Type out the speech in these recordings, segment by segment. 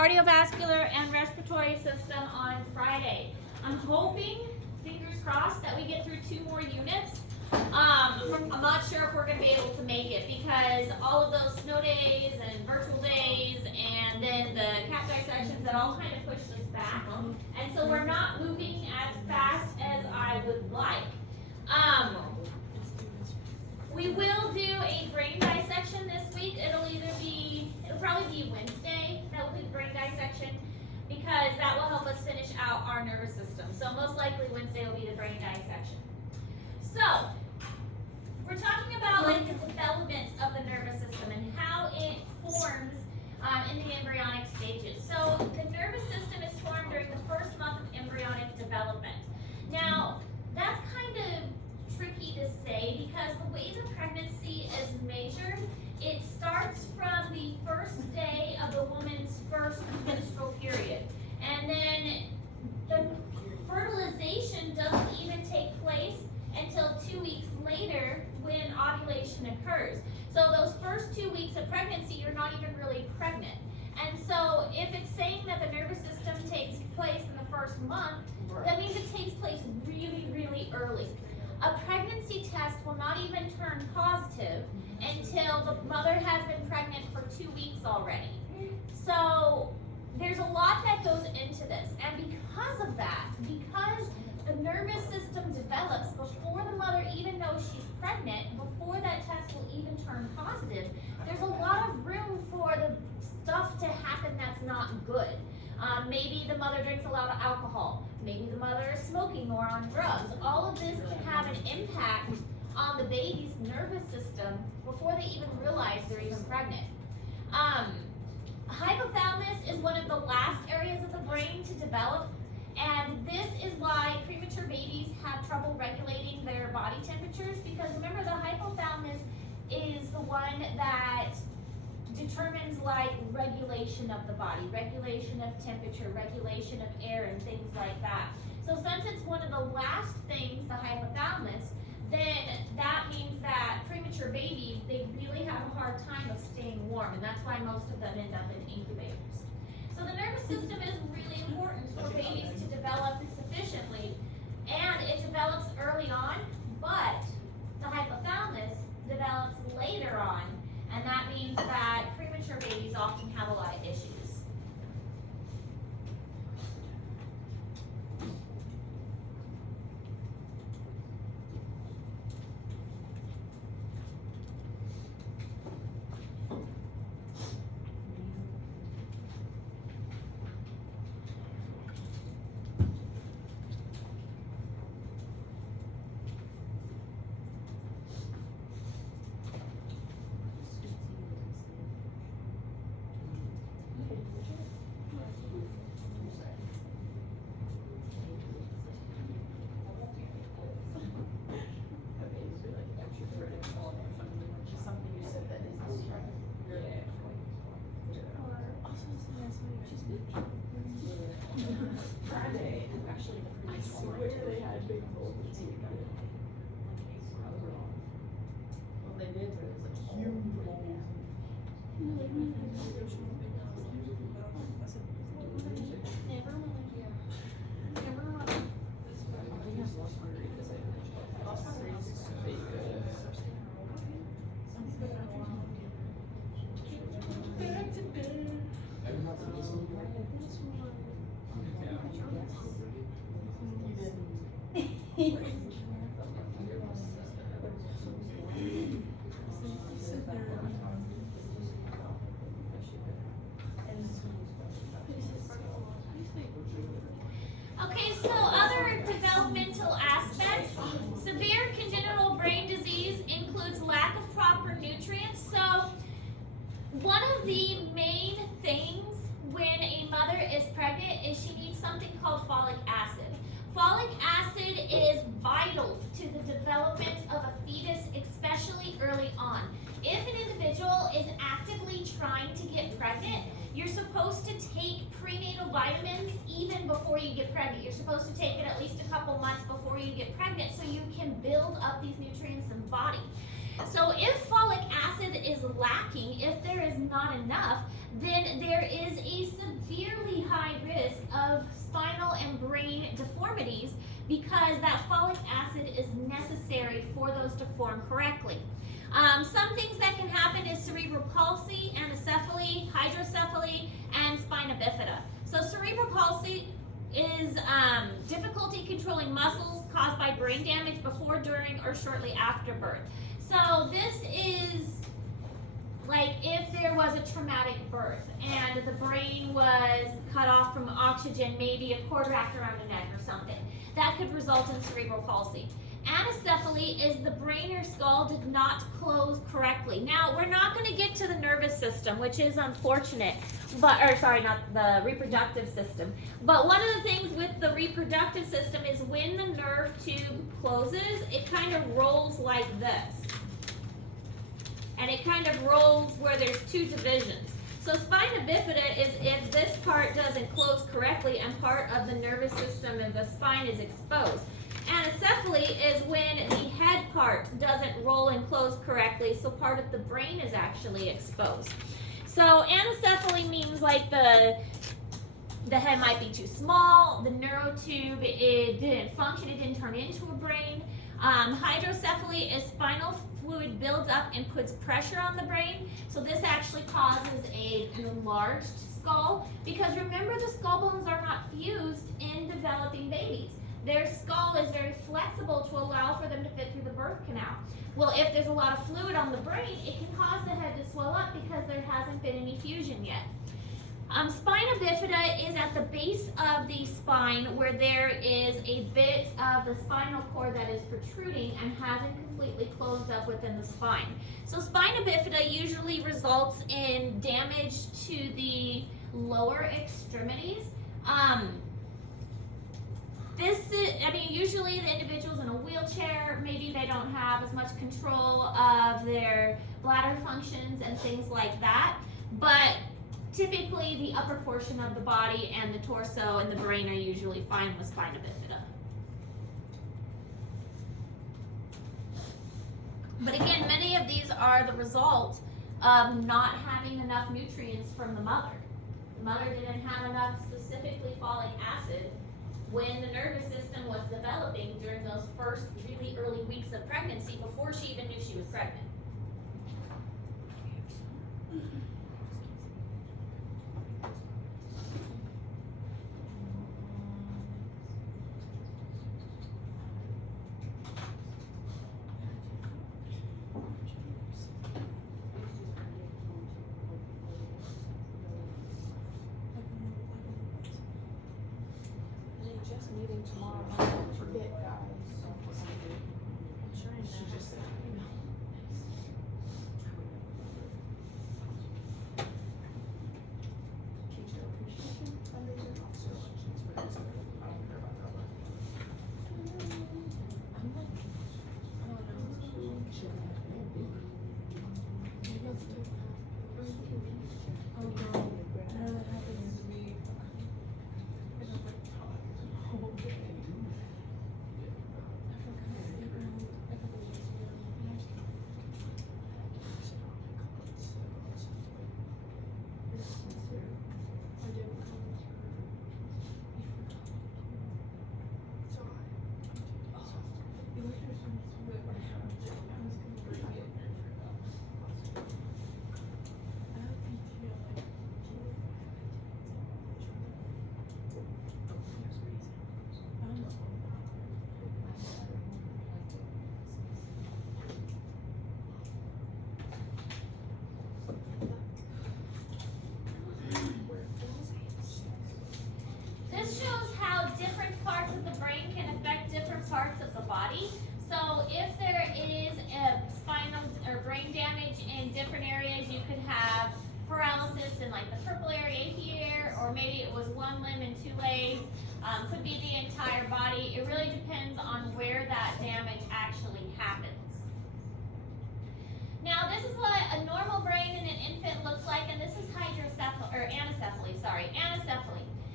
Cardiovascular and respiratory system on Friday. I'm hoping, fingers crossed, that we get through 2 more units. I'm not sure if we're going to be able to make it because all of those snow days and virtual days and then the cat dissections that all kind of pushed us back. And so we're not moving as fast as I would like. We will do a brain dissection this week. It'll probably be Wednesday. That will be the brain dissection because that will help us finish out our nervous system. So most likely Wednesday will be the brain dissection. So we're talking about like the development of the nervous system and how it forms in the embryonic stages. So the nervous system is formed during the first month of embryonic development. Now that's kind of tricky to say because the way the pregnancy is measured, it starts from the first day of the woman's first menstrual period. And then the fertilization doesn't even take place until 2 weeks later when ovulation occurs. So those first 2 weeks of pregnancy, you're not even really pregnant. And so if it's saying that the nervous system takes place in the first month, that means it takes place really, really early. A pregnancy test will not even turn positive until the mother has been pregnant for 2 weeks already. So there's a lot that goes into this. And because of that, because the nervous system develops before the mother even knows she's pregnant, before that test will even turn positive, there's a lot of room for the stuff to happen that's not good. Maybe the mother drinks a lot of alcohol. Maybe the mother is smoking or on drugs. All of this can have an impact on the baby's nervous system before they even realize they're even pregnant. Hypothalamus is one of the last areas of the brain to develop, and this is why premature babies have trouble regulating their body temperatures, because remember the hypothalamus is the one that determines like regulation of the body, regulation of temperature, regulation of air, and things like that. So since it's one of the last things, the hypothalamus, then that means that premature babies, they really have a hard time of staying warm, and that's why most of them end up in incubators. So the nervous system is really important for babies to develop sufficiently, and it develops early on, but the hypothalamus develops later on, and that means that premature babies often have a lot of issues. Okay, so other developmental aspects. Severe congenital brain disease includes lack of proper nutrients. So one of the main things when a mother is pregnant is she needs something called folic acid. Folic acid is vital to the development of a fetus, especially early on. If an individual is actively trying to get pregnant, you're supposed to take prenatal vitamins even before you get pregnant. You're supposed to take it at least a couple months before you get pregnant so you can build up these nutrients in the body. So if folic acid is lacking, if there is not enough, then there is a severely high risk of spinal and brain deformities because that folic acid is necessary for those to form correctly. Some things that can happen is cerebral palsy, anencephaly, hydrocephaly, and spina bifida. So cerebral palsy is difficulty controlling muscles caused by brain damage before, during, or shortly after birth. So this is like if there was a traumatic birth and the brain was cut off from oxygen, maybe a cord wrapped around the neck or something, that could result in cerebral palsy. Anencephaly is the brain or skull did not close correctly. Now, we're not going to get to the nervous system, which is unfortunate, not the reproductive system. But one of the things with the reproductive system is when the nerve tube closes, it kind of rolls like this. And it kind of rolls where there's two divisions. So spina bifida is if this part doesn't close correctly and part of the nervous system and the spine is exposed. Anencephaly is when the head part doesn't roll and close correctly, so part of the brain is actually exposed. So anencephaly means like the head might be too small, the neurotube, it didn't function, it didn't turn into a brain. Hydrocephaly is spinal fluid builds up and puts pressure on the brain, so this actually causes an enlarged skull, because remember the skull bones are not fused in developing babies. Their skull is very flexible to allow for them to fit through the birth canal. Well, if there's a lot of fluid on the brain, it can cause the head to swell up because there hasn't been any fusion yet. Spina bifida is at the base of the spine where there is a bit of the spinal cord that is protruding and hasn't completely closed up within the spine. So spina bifida usually results in damage to the lower extremities. Usually the individual's in a wheelchair, maybe they don't have as much control of their bladder functions and things like that, but typically the upper portion of the body and the torso and the brain are usually fine with spina bifida. But again, many of these are the result of not having enough nutrients from the mother. The mother didn't have enough specifically folic acid when the nervous system was developing during those first really early weeks of pregnancy before she even knew she was pregnant. Meeting tomorrow. Don't forget, guys. She just said, teacher appreciation fundraiser, officer elections for this. I don't care about that one. I'm like, I don't know. She doesn't have to be big. Oh, girl. No, that happens to me. Parts of the body. So if there is a spinal or brain damage in different areas, you could have paralysis in like the purple area here, or maybe it was one limb and two legs, could be the entire body. It really depends on where that damage actually happens. Now this is what a normal brain in an infant looks like, and this is anencephaly.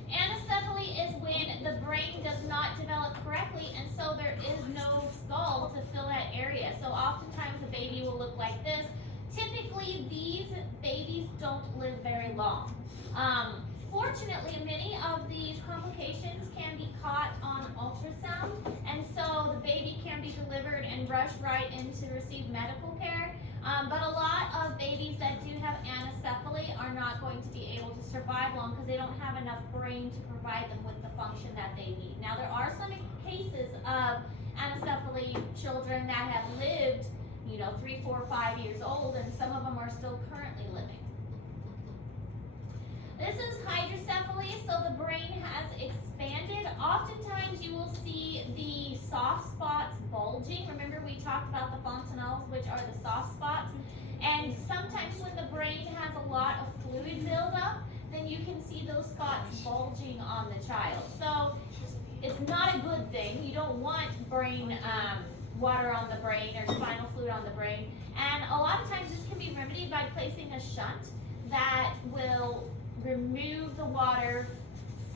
Anencephaly is when the brain does not develop correctly, and so there is no skull to fill that area. So oftentimes a baby will look like this. Typically, these babies don't live very long. Fortunately, many of these complications can be caught on ultrasound, and so the baby can be delivered and rushed right in to receive medical care. But a lot of babies that do have anencephaly are not going to be able to survive long because they don't have enough brain to provide them with the function that they need. Now, there are some cases of anencephaly children that have lived, 3, 4, 5 years old, and some of them are still currently living. This is hydrocephaly, so the brain has expanded. Oftentimes you will see the soft spots bulging. Remember we talked about the fontanelles, which are the soft spots. And sometimes when the brain has a lot of fluid buildup, then you can see those spots bulging on the child. So it's not a good thing. You don't want brain water on the brain or spinal fluid on the brain. And a lot of times this can be remedied by placing a shunt that will remove the water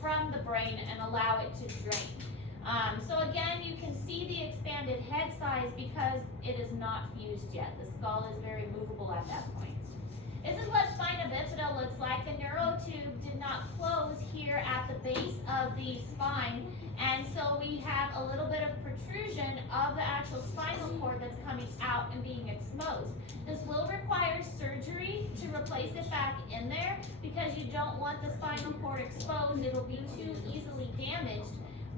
from the brain and allow it to drain. So again, you can see the expanded head size because it is not fused yet. The skull is very movable at that point. This is what spina bifida looks like. The neurotube did not close here at the base of the spine, and so we have a little bit of protrusion of the actual spinal cord that's coming out and being exposed. This will require surgery to replace it back in there because you don't want the spinal cord exposed. It'll be too easily damaged,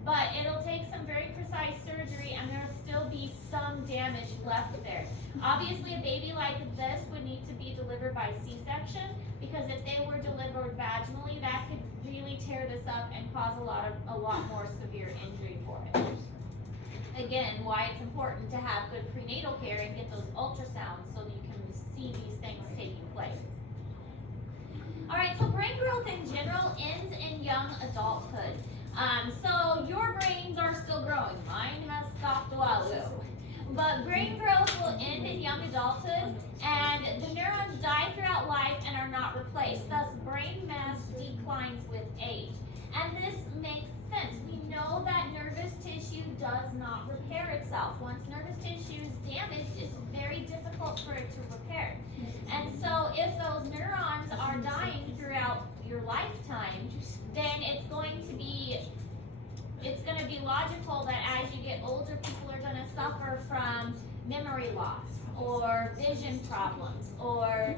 but it'll take some very precise surgery and there'll still be some damage left there. Obviously, a baby like this would need to be delivered by C-section because if they were delivered vaginally, that could really tear this up and cause a lot more severe injury for it. Again, why it's important to have good prenatal care and get those ultrasounds so that you can see these things taking place. All right, so brain growth in general ends in young adulthood. So your brains are still growing. Mine has stopped a while ago. But brain growth will end in young adulthood, and the neurons die throughout life and are not replaced. Thus, brain mass declines with age. And this makes sense. We know that nervous tissue does not repair itself. Once nervous tissue is damaged, it's very difficult for it to repair. And so if those neurons are dying throughout your lifetime, then it's going to be logical that as you get older, people are going to suffer from memory loss or vision problems or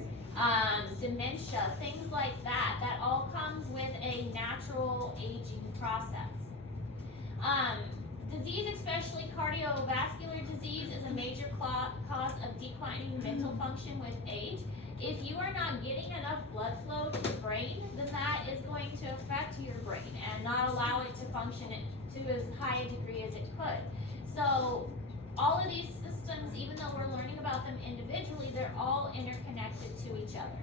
dementia, things like that. That all comes with a natural aging process. Disease, especially cardiovascular disease, is a major cause of declining mental function with age. If you are not getting enough blood flow to the brain, then that is going to affect your brain and not allow it to function to as high a degree as it could. So all of these systems, even though we're learning about them individually, they're all interconnected to each other.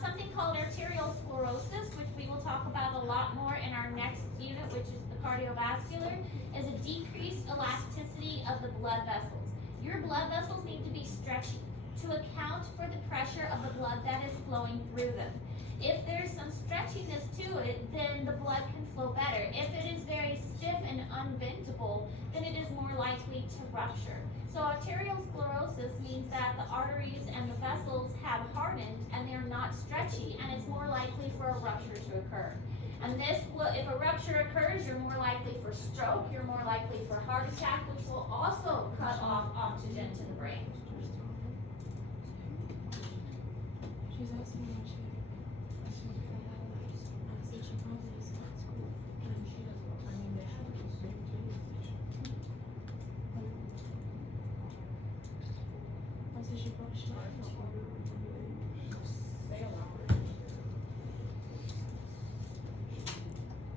Something called arterial sclerosis, which we will talk about a lot more in our next unit, which is the cardiovascular, is a decreased elasticity of the blood vessels. Your blood vessels need to be stretched to account for the pressure of the blood that is flowing through them. If there's some stretchiness to it, then the blood can flow better. If it is very stiff and unbendable, then it is more likely to rupture. So arterial sclerosis means that the arteries and the vessels have hardened and they're not stretchy, and it's more likely for a rupture to occur. And this will, if a rupture occurs, you're more likely for stroke, you're more likely for heart attack, which will also cut off oxygen to the brain. She's asking me to I said she probably is at school and she doesn't, I mean, they should be so I said she probably should. They allow her.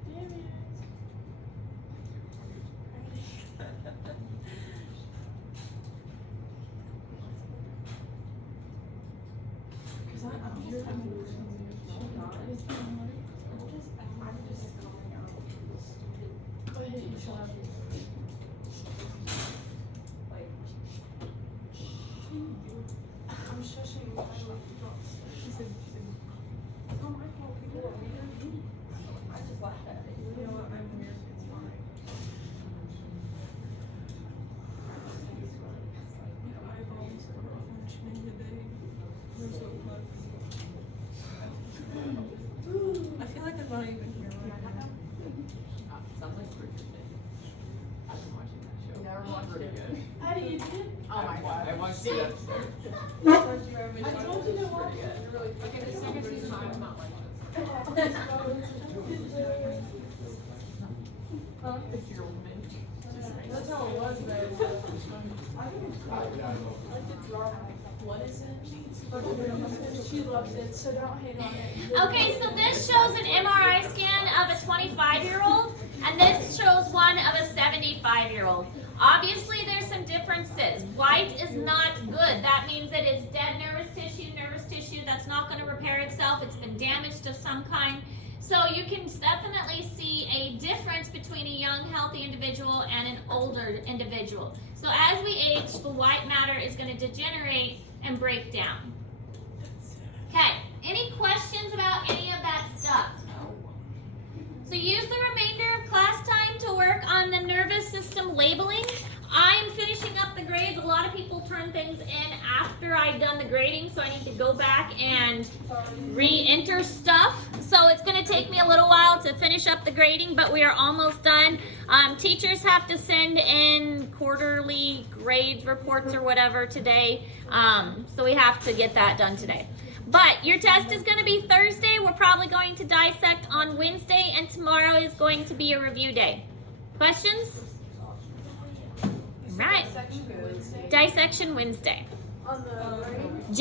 There it is. Cause I'm here to move Oh my god. I want to see that. I told you to watch it. Okay, the second season I'm not like this. That's how it was, babe. What is it? She loves it, so don't hate on it. Okay, so this shows an MRI scan of a 25-year-old, and this shows one of a 75-year-old. Obviously, there's some differences. White is not good. That means that it's dead nervous tissue that's not going to repair itself. It's been damaged of some kind. So you can definitely see a difference between a young, healthy individual and an older individual. So as we age, the white matter is going to degenerate and break down. Okay, any questions about any of that stuff? So use the remainder of class time to work on the nervous system labeling. I'm finishing up the grades. A lot of people turn things in after I've done the grading, so I need to go back and re-enter stuff. So it's going to take me a little while to finish up the grading, but we are almost done. Teachers have to send in quarterly grades reports or whatever today, so we have to get that done today. But your test is going to be Thursday. We're probably going to dissect on Wednesday, and tomorrow is going to be a review day. Questions? Right. Section Wednesday. Dissection Wednesday. On the right?